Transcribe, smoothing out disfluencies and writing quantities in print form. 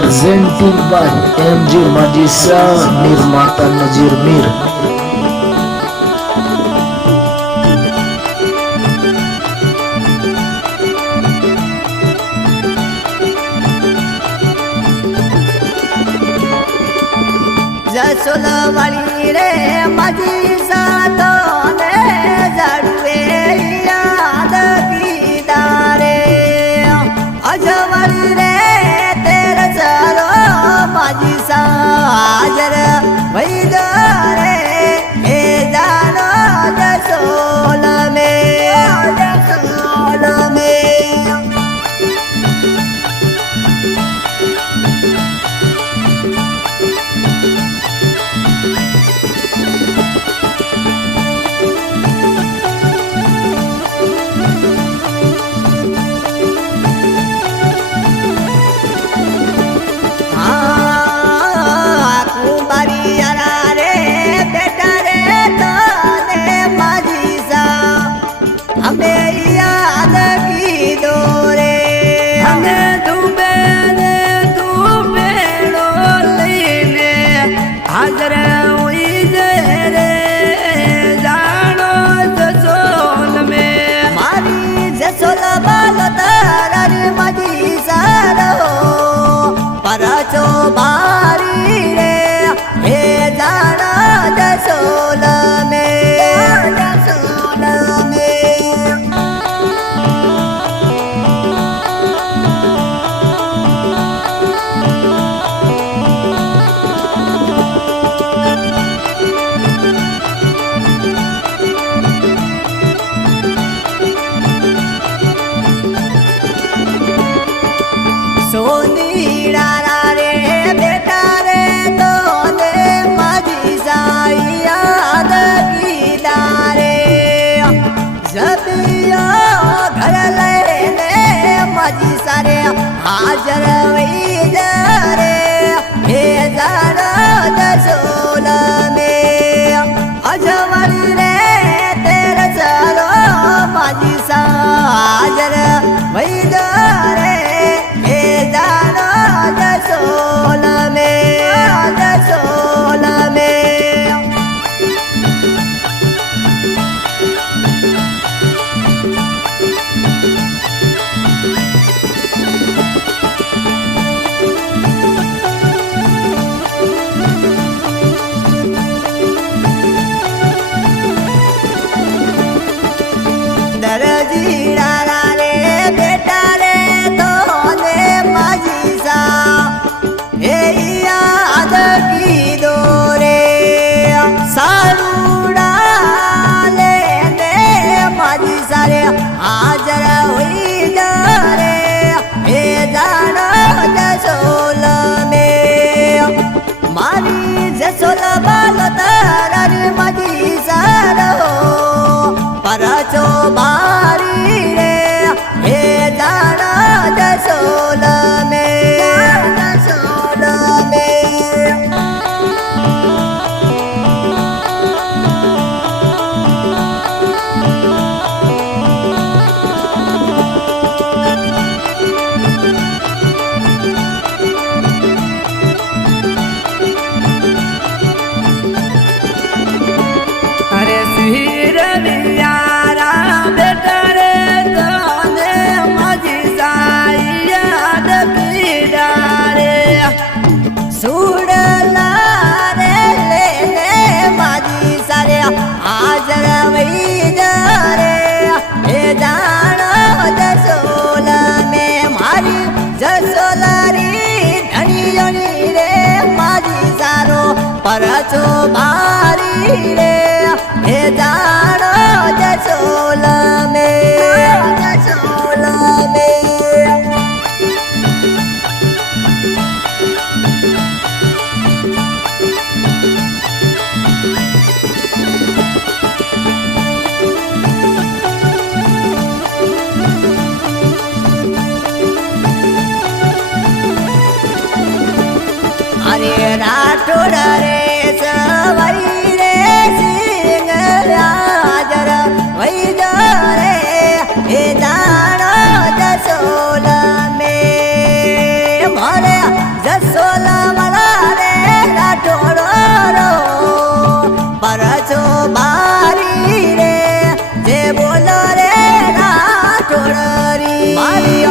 presented by MJ Majisa Nirmata Nazir Mir. Jasola वाली रे मजीसा तो ने जड़वे याद कीदारे अजवाली रे तेरे चलो मजीसा हाजर वही रे हे जानो जसोला में परचो बारी रे हे जाना जसोल में सोनी डारा रे बेटा रे तो ने मजीसा याद कीदारे जबिया घर लेने मजीसा रे हाजर वही रे हे जाना जसोल में अजवाली रे तेरे चलो मजीसा हाजर वही रे जसोला में दरजीड़ा रे बेटा रे तो ने मजीसा हे याद की दोरे सारूड़ा लेने मजीसा रे हाजर हुई रे हे जानो जसोल में मारी जसोल बाल तार मजीसा रो परचो बारी रे हे जाना जसोल में अरे सिर यारा बेटा रे तने मजीसा याद कीदारे सुड़ला रे ले मजीसा रे हाजर वही रे हे जानो जसोल में मारी जसोलरी धनियोनी रे मजीसा रो परचो बारी रे हे जानो जसोल में अरे राठौड़ रे सवई रे सिंह राजर वही रे हे जानो जसोल में मोरे મારી